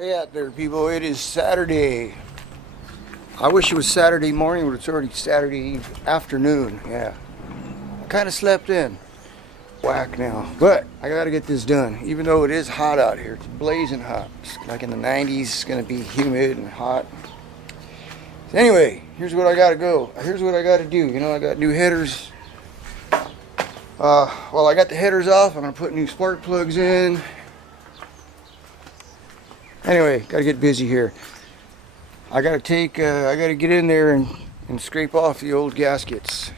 Hey out there, people, it is Saturday. I wish it was Saturday morning, but it's already Saturday afternoon. Yeah, I kind of slept in. Whack now. But I gotta get this done, even though it is hot out here. It's blazing hot. It's like in the 90s. It's gonna be humid and hot. So anyway, here's what I gotta go. Here's what I gotta do. You know, I got new headers. Well, I got the headers off. I'm gonna put new spark plugs in. Anyway, gotta get busy here. I gotta get in there and scrape off the old gaskets.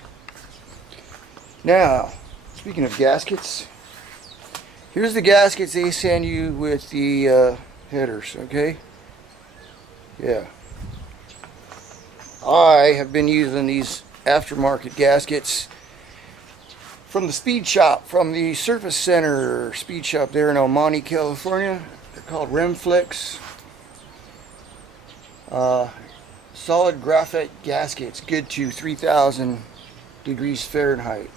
Now, speaking of gaskets, here's the gaskets they send you with the headers, okay? Yeah. I have been using these aftermarket gaskets from the speed shop, from the Surface Center speed shop there in El Monte, California. They're called Remflex. Solid graphite gaskets, good to 3,000 degrees Fahrenheit.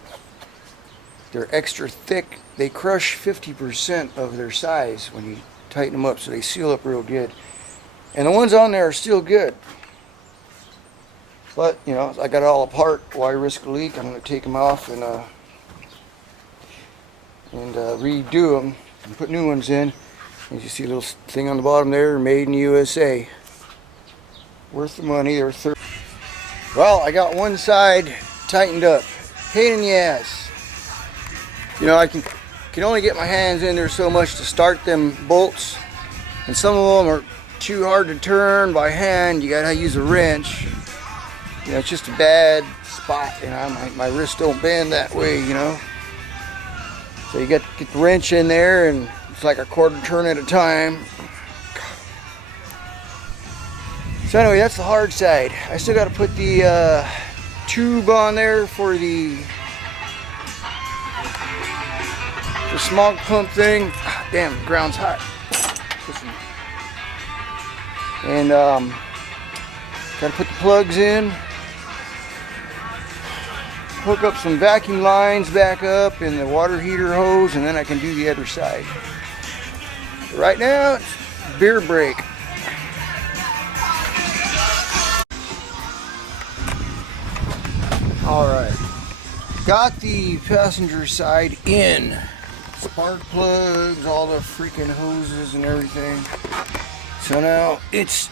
They're extra thick. They crush 50% of their size when you tighten them up, so they seal up real good. And the ones on there are still good. But, you know, I got it all apart. Why risk a leak? I'm going to take them off and redo them and put new ones in. As you see a little thing on the bottom there, made in the USA. Worth the money. They're well, I got one side tightened up. Pain in the ass. You know, I can only get my hands in there so much to start them bolts, and some of them are too hard to turn by hand. You gotta use a wrench. You know, it's just a bad spot. You know, my wrist don't bend that way. You know, so you got to get the wrench in there, and it's like a quarter turn at a time. So anyway, that's the hard side. I still got to put the tube on there for the smog pump thing. Damn, the ground's hot. And got to put the plugs in. Hook up some vacuum lines back up in the water heater hose, and then I can do the other side. But right now, it's beer break. Alright, got the passenger side in. Spark plugs, all the freaking hoses and everything. So now it's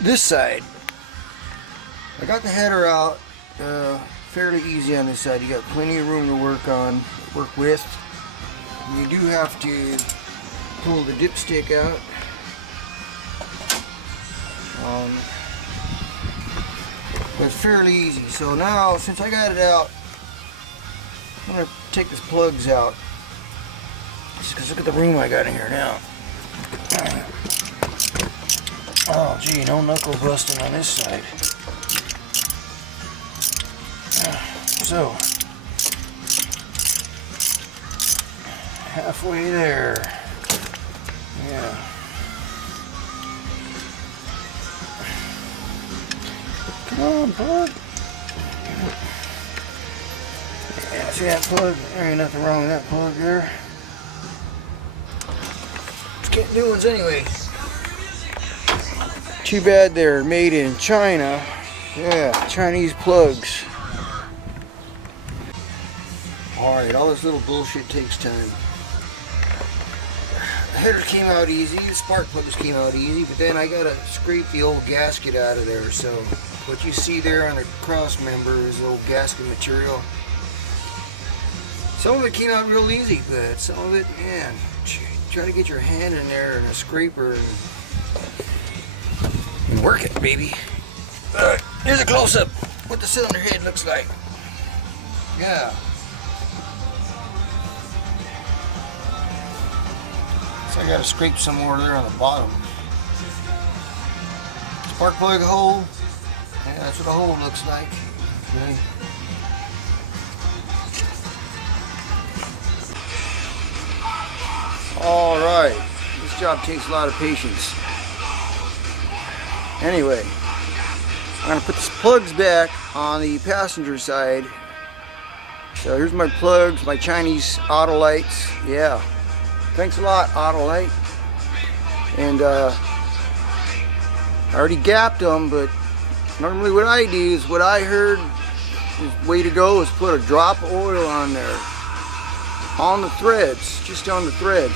this side. I got the header out. Fairly easy on this side. You got plenty of room to work with. You do have to pull the dipstick out. But it's fairly easy. So now, since I got it out, I'm going to take these plugs out. Just because look at the room I got in here now. Oh gee, no knuckle busting on this side. So, halfway there. Yeah. Come on, plug. Yeah, see that plug? There ain't nothing wrong with that plug there. Let's get new ones anyway. Too bad they're made in China. Yeah, Chinese plugs. Alright, all this little bullshit takes time. The headers came out easy, the spark plugs came out easy, but then I gotta scrape the old gasket out of there. So what you see there on the cross member is old gasket material. Some of it came out real easy, but some of it, man, try to get your hand in there and a scraper and work it, baby. Here's a close-up what the cylinder head looks like. Yeah. So I gotta scrape some more there on the bottom. Spark plug hole. Yeah, that's what a hole looks like. Okay. Alright. This job takes a lot of patience. Anyway, I'm gonna put the plugs back on the passenger side. So here's my plugs, my Chinese Autolites. Yeah. Thanks a lot, Autolite. And I already gapped them, but normally what I do is what I heard the way to go is put a drop of oil on there. On the threads, just on the threads.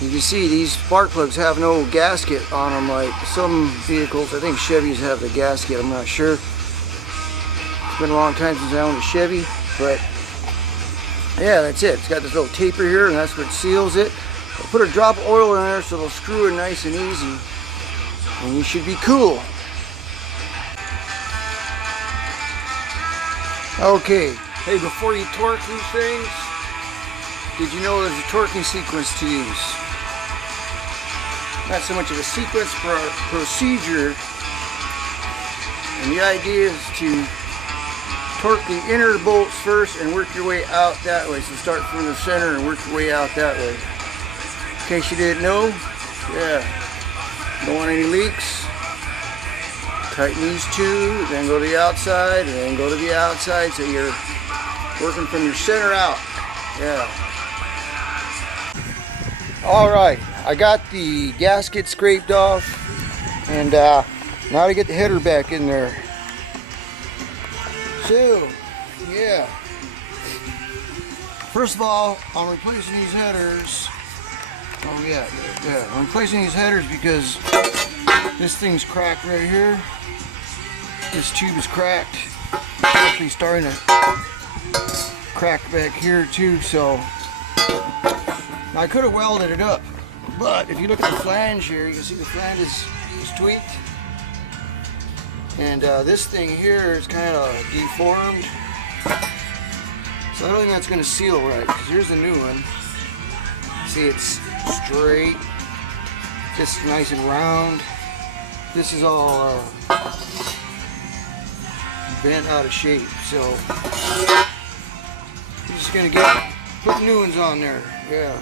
You can see these spark plugs have no gasket on them like some vehicles. I think Chevys have the gasket, I'm not sure. It's been a long time since I owned a Chevy, but yeah, that's it. It's got this little taper here, and that's what seals it. I'll put a drop of oil in there so it'll screw it nice and easy, and you should be cool. Okay, hey, before you torque these things, did you know there's a torquing sequence to use? Not so much of a sequence, but a procedure. And the idea is to torque the inner bolts first and work your way out that way. So start from the center and work your way out that way. In case you didn't know, yeah, don't want any leaks. Tighten these two, then go to the outside, and then go to the outside, so you're working from your center out. Yeah. Alright, I got the gasket scraped off, and now to get the header back in there. So, yeah. First of all, I'm replacing these headers. Oh yeah, I'm replacing these headers because this thing's cracked right here. This tube is cracked. It's actually starting to crack back here too, so I could have welded it up, but if you look at the flange here, you can see the flange is tweaked, and this thing here is kind of deformed, so I don't think that's going to seal right, because here's the new one. See, it's straight, just nice and round. This is all bent out of shape, so I'm just going to put new ones on there. Yeah,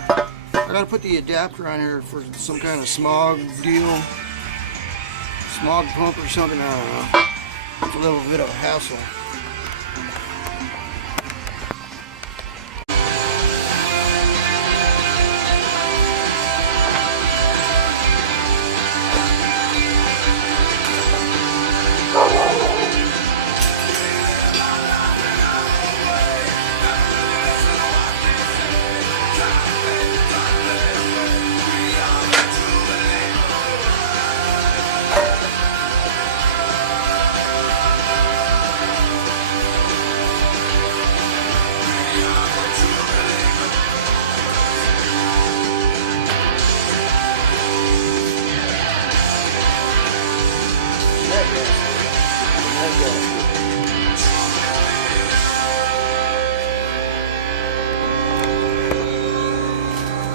I gotta put the adapter on here for some kind of smog deal, smog pump or something. I don't know. It's a little bit of a hassle.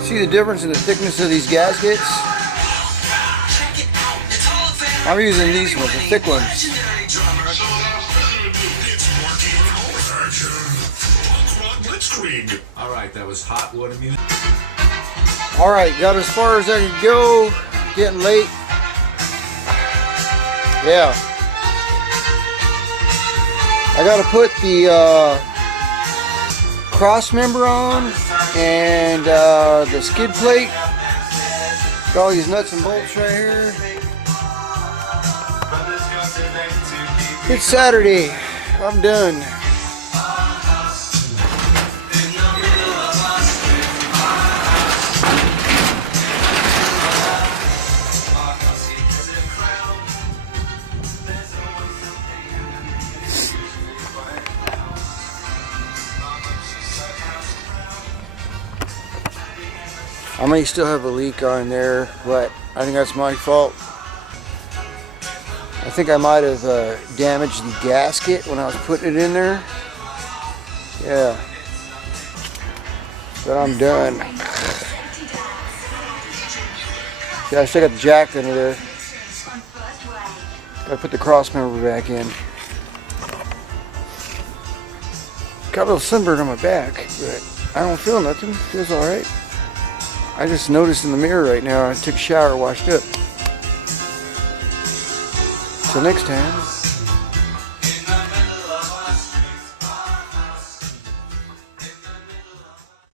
See the difference in the thickness of these gaskets? I'm using these ones, the thick ones. Alright, that was hot water music. Alright, got as far as I could go. Getting late. Yeah. I gotta put the cross member on and the skid plate. Got all these nuts and bolts right here. It's Saturday. I'm done. I may still have a leak on there, but I think that's my fault. I think I might have damaged the gasket when I was putting it in there. Yeah. But I'm done. See, I still got the jack under there. Gotta put the cross member back in. Got a little sunburn on my back, but I don't feel nothing. Feels alright. I just noticed in the mirror right now, I took a shower, washed up. Till next time.